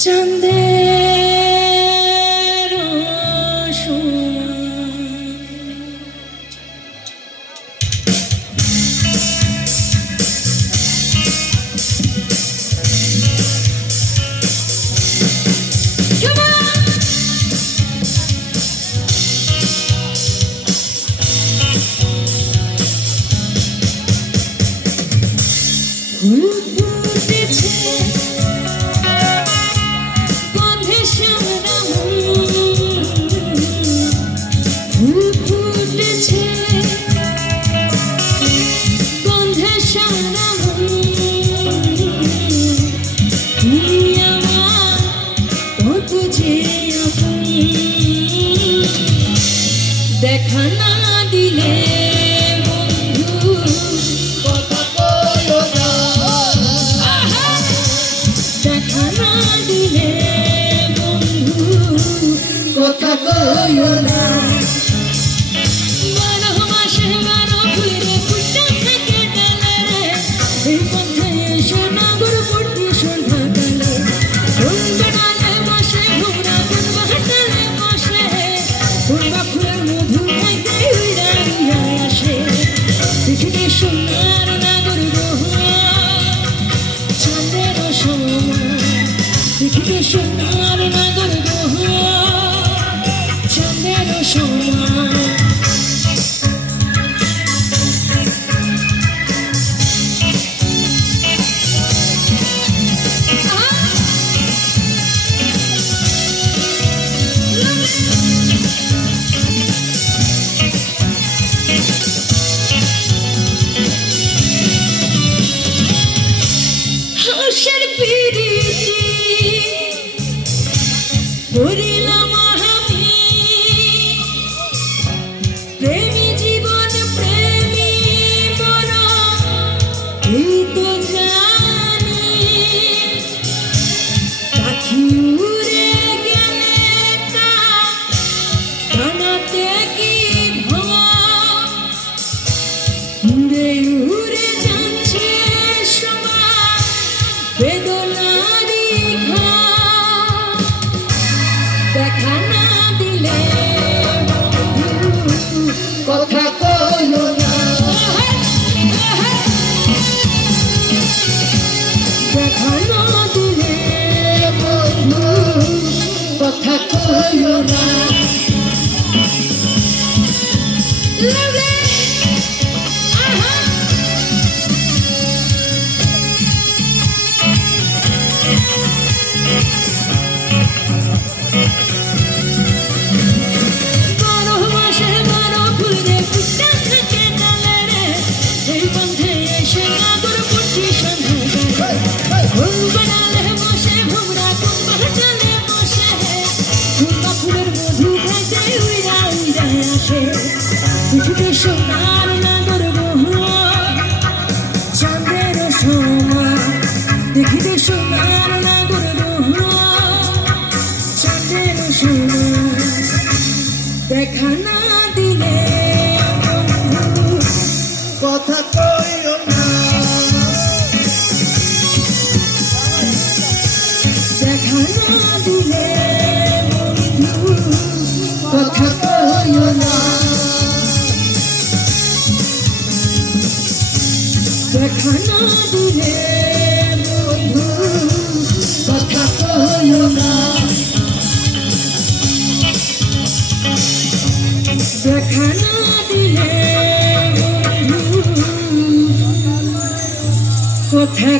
চাঁদের সমান দেখা না দিলে বন্ধু কথা কইও না, দেখা না দিলে বন্ধু কথা কইও না। বারো মাসে বারো ফুলে ফুটে থাকে ডালে রে, এই পথে এসো নাগর পড়তি সন্ধ্যাকালে। কোন ডালে বসে ঘোড়া, কোন বাটালে বসে, কোন বা ফুলের মধু খাইতে উইরা উইরা আসে। পৃথিবী সোনার নাগর গহনা, চাঁদের সমান। পৃথিবী সোনার নাগর গহনা, চাঁদের সমান। হাসের পিরিতি করিলাম আমি, প্রেমী জীবন প্রেমী মরণ এই তো জানি। পাখি উড়ে গেলে তা ডানাতে কি ভাঙা, উড়ে উড়ে যাচ্ছে সময় বেদনারি ঘা। দেখা না দিলে বন্ধু কথা কইও না, দেখা না দিলে বন্ধু কথা কইও না। পৃথিবী সোনার নাগর গহনা, চাঁদের সমান। পৃথিবী সোনার নাগর গহনা, চাঁদের সমান। দেখা না দিলে বন্ধু কথা কইও না, দেখা না দিলে বন্ধু কথা কইও না, দেখা না দিলে বন্ধু কথা কইও না, দেখা না দিলে বন্ধু কথা